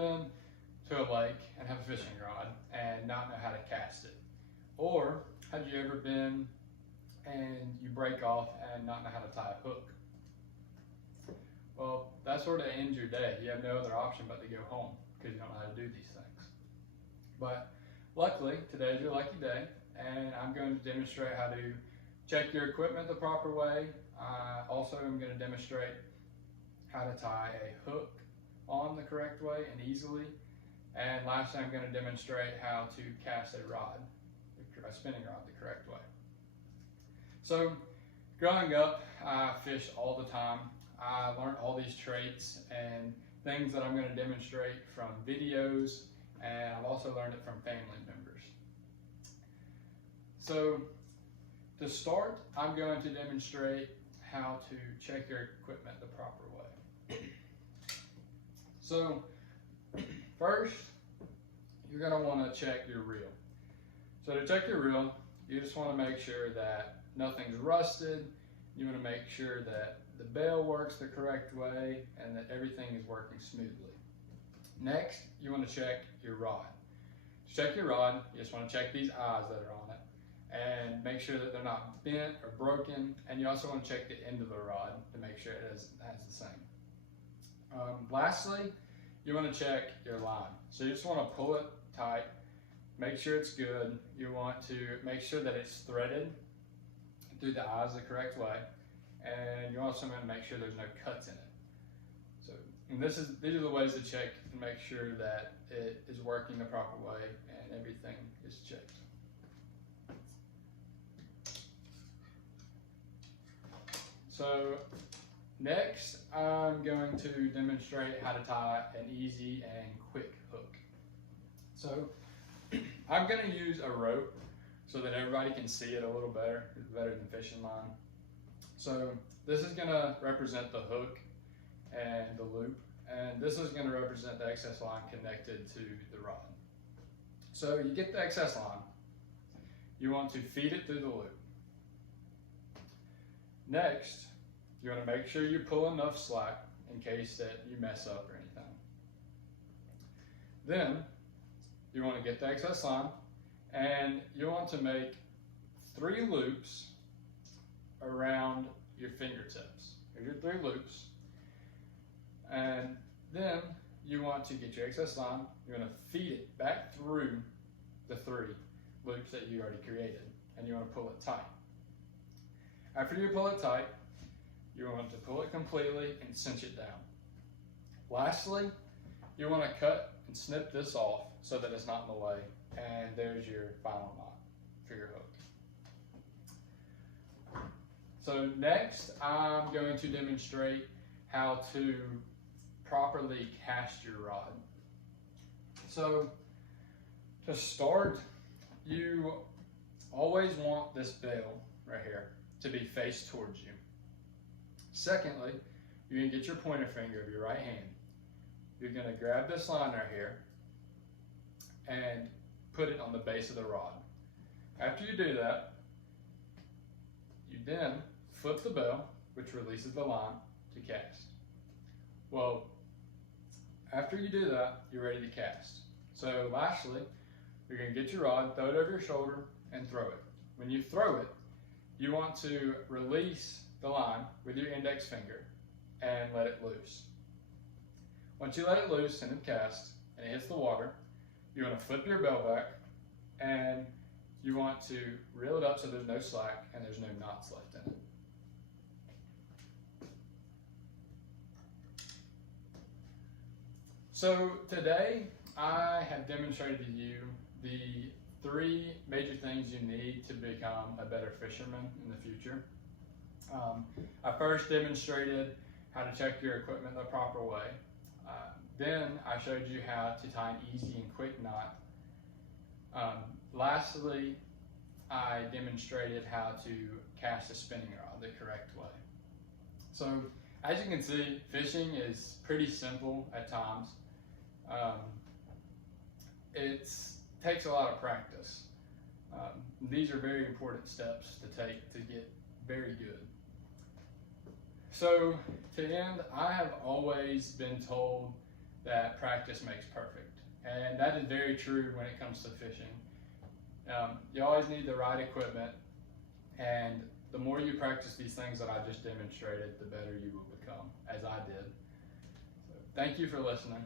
been to a lake and have a fishing rod and not know how to cast it? Or have you ever been and you break off and not know how to tie a hook? Well, that sort of ends your day. You have no other option but to go home because you don't know how to do these things. But luckily, today is your lucky day, and I'm going to demonstrate how to check your equipment the proper way. Also, I'm going to demonstrate how to tie a hook on the correct way and easily. And lastly, I'm going to demonstrate how to cast a rod, a spinning rod, the correct way. So, growing up, I fished all the time. I learned all these traits and things that I'm going to demonstrate from videos, and I've also learned it from family members. So, to start, I'm going to demonstrate how to check your equipment the proper way. So, first, you're going to want to check your reel. So to check your reel, you just want to make sure that nothing's rusted. You want to make sure that the bail works the correct way and that everything is working smoothly. Next, you want to check your rod. To check your rod, you just want to check these eyes that are on it and make sure that they're not bent or broken. And you also want to check the end of the rod to make sure it has the same. Lastly, you want to check your line. So you just want to pull it tight, make sure it's good. You want to make sure that it's threaded through the eyes the correct way, and you also want to make sure there's no cuts in it. So, and these are the ways to check and make sure that it is working the proper way and everything is checked. So next, I'm going to demonstrate how to tie an easy and quick hook. So I'm going to use a rope so that everybody can see it a little better. It's better than fishing line. So this is going to represent the hook and the loop, and this is going to represent the excess line connected to the rod. So you get the excess line, you want to feed it through the loop. Next, you want to make sure you pull enough slack in case that you mess up or anything. Then you want to get the excess line, and you want to make 3 loops around your fingertips. Here's your 3 loops. And then you want to get your excess line, you're going to feed it back through the 3 loops that you already created, and you want to pull it tight. After you pull it tight, you want to pull it completely and cinch it down. Lastly, you want to cut and snip this off so that it's not in the way, and there's your final knot for your hook. So next, I'm going to demonstrate how to properly cast your rod. So to start, you always want this bail right here to be faced towards you. Secondly, you're going to get your pointer finger of your right hand. You're going to grab this line right here and put it on the base of the rod. After you do that, you then flip the bail, which releases the line to cast. Well, after you do that, you're ready to cast. So lastly, you're going to get your rod, throw it over your shoulder, and throw it. When you throw it, you want to release the line with your index finger and let it loose. Once you let it loose and it casts and it hits the water, you want to flip your bail back and you want to reel it up so there's no slack and there's no knots left in it. So today I have demonstrated to you the 3 major things you need to become a better fisherman in the future. I first demonstrated how to check your equipment the proper way. Then I showed you how to tie an easy and quick knot. Lastly, I demonstrated how to cast a spinning rod the correct way. So as you can see, fishing is pretty simple at times. It takes a lot of practice. These are very important steps to take to get very good. So to end, I have always been told that practice makes perfect. And that is very true when it comes to fishing. You always need the right equipment, and the more you practice these things that I just demonstrated, the better you will become, as I did. So, thank you for listening.